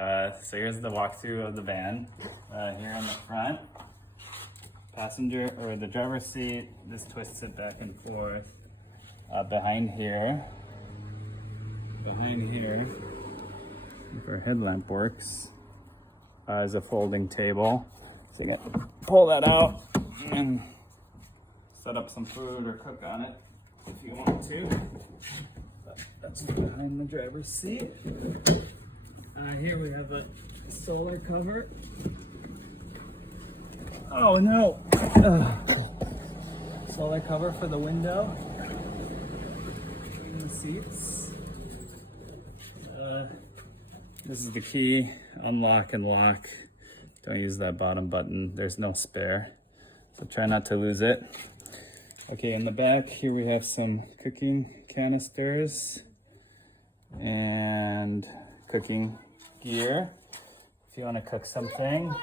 So here's the walkthrough of the van. Here on the front, passenger or the driver's seat, this twists it back and forth. Behind here, if our headlamp works, is a folding table. So you can pull that out and set up some food or cook on it if you want to. That's behind the driver's seat. Here we have a solar cover. Oh no! Solar cover for the window. Between the seats. This is the key. Unlock and lock. Don't use that bottom button. There's no spare. So try not to lose it. Okay, in the back here we have some cooking canisters and cooking gear if you want to cook something.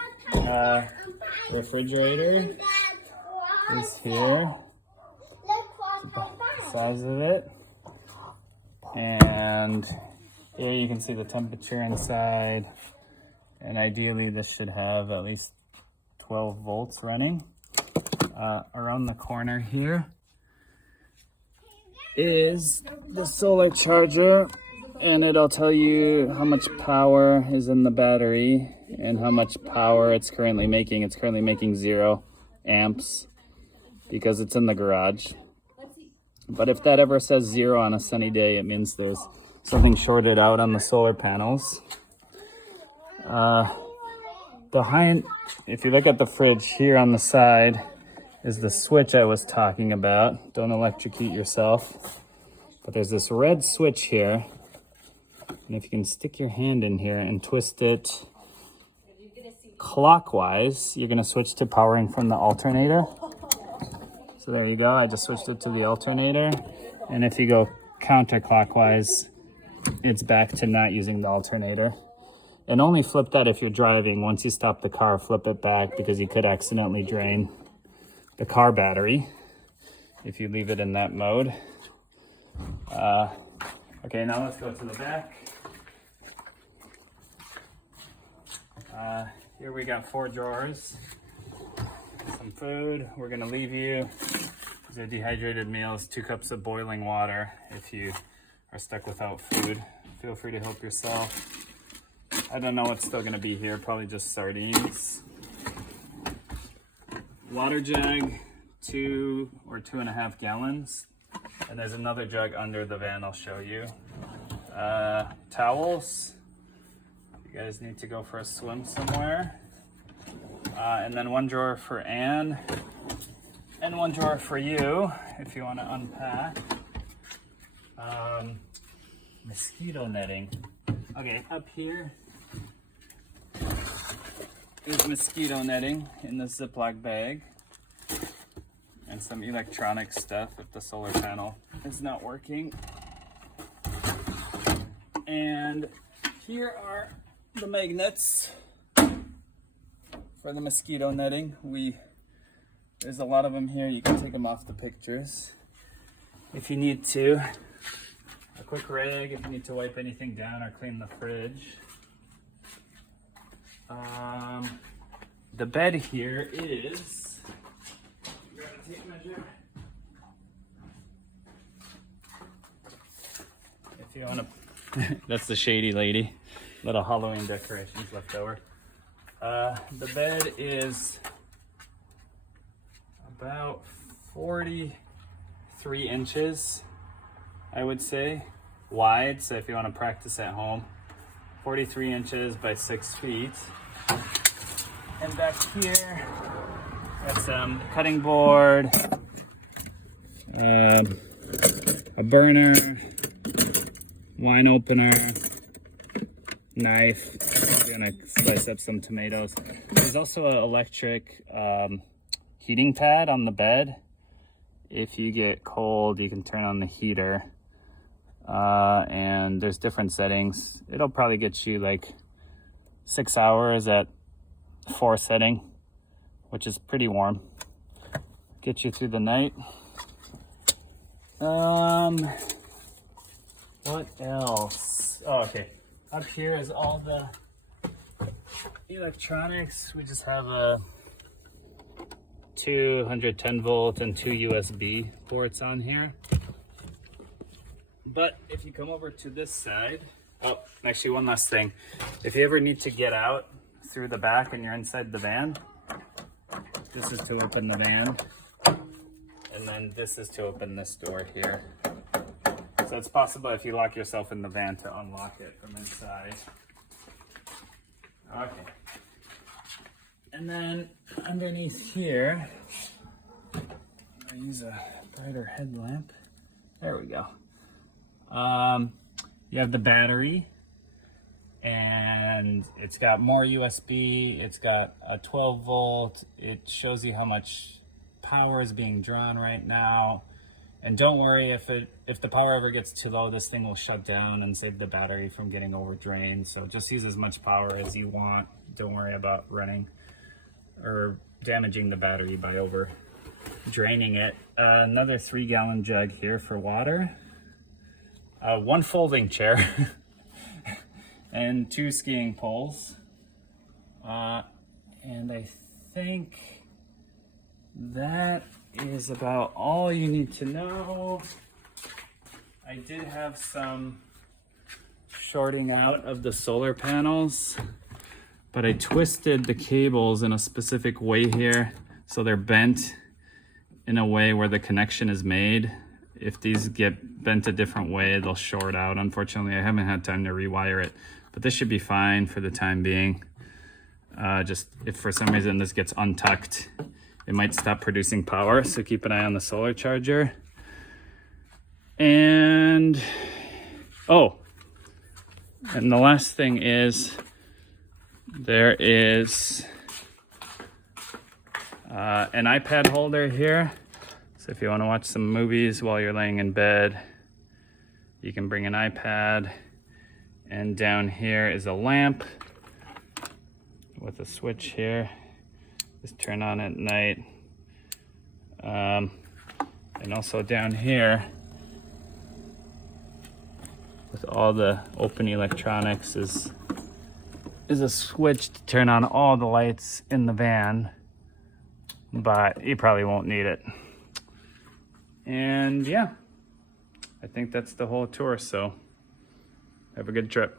Refrigerator is here, the size of it, and here you can see the temperature inside, and ideally this should have at least 12 volts running. Around the corner here is the solar charger, and it'll tell you how much power is in the battery and how much power it's currently making. It's currently making 0 amps because it's in the garage. But if that ever says 0 on a sunny day, it means there's something shorted out on the solar panels. Behind, if you look at the fridge here on the side, is the switch I was talking about. Don't electrocute yourself. But there's this red switch here. And if you can stick your hand in here and twist it clockwise, you're going to switch to powering from the alternator. So there you go. I just switched it to the alternator. And if you go counterclockwise, it's back to not using the alternator. And only flip that if you're driving. Once you stop the car, flip it back because you could accidentally drain the car battery if you leave it in that mode. Okay, now let's go to the back. Here we got 4 drawers, some food. We're gonna leave you, these are dehydrated meals, 2 cups of boiling water. If you are stuck without food, feel free to help yourself. I don't know what's still gonna be here, probably just sardines. Water jug, 2 or 2.5 gallons. And there's another jug under the van I'll show you. Towels. You guys need to go for a swim somewhere. And then 1 drawer for Anne. And 1 drawer for you, if you want to unpack. Mosquito netting. Okay, up here is mosquito netting in the Ziploc bag. And some electronic stuff if the solar panel is not working. And here are the magnets for the mosquito netting. There's a lot of them here. You can take them off the pictures if you need to. A quick rag if you need to wipe anything down or clean the fridge. The bed here is, grab a tape measure. If you want to, that's the shady lady. Little Halloween decorations left over. The bed is about 43 inches, I would say, wide. So if you want to practice at home, 43 inches by 6 feet. And back here, got some cutting board, a burner, wine opener, knife. I'm gonna slice up some tomatoes. There's also an electric heating pad on the bed. If you get cold, you can turn on the heater. And there's different settings. It'll probably get you like 6 hours at 4 setting, which is pretty warm. Get you through the night. What else? Oh, okay. Up here is all the electronics, we just have a 210 volt and 2 USB ports on here. But if you come over to this side, oh, actually one last thing. If you ever need to get out through the back and you're inside the van, this is to open the van. And then this is to open this door here. So it's possible if you lock yourself in the van to unlock it from inside. Okay. And then underneath here, I use a brighter headlamp. There we go. You have the battery, and it's got more USB. It's got a 12 volt. It shows you how much power is being drawn right now. And don't worry, if the power ever gets too low, this thing will shut down and save the battery from getting over drained. So just use as much power as you want. Don't worry about running or damaging the battery by over draining it. Another 3-gallon jug here for water. One folding chair and 2 skiing poles. And I think that is about all you need to know. I did have some shorting out of the solar panels, but I twisted the cables in a specific way here so they're bent in a way where the connection is made. If these get bent a different way, they'll short out. Unfortunately, I haven't had time to rewire it, but this should be fine for the time being. Just if for some reason this gets untucked, it might stop producing power, so keep an eye on the solar charger. And, oh, and the last thing is, there is an iPad holder here. So if you want to watch some movies while you're laying in bed, you can bring an iPad. And down here is a lamp with a switch here. Just turn on at night. And also down here, with all the open electronics, is a switch to turn on all the lights in the van, but you probably won't need it. And yeah, I think that's the whole tour, so have a good trip.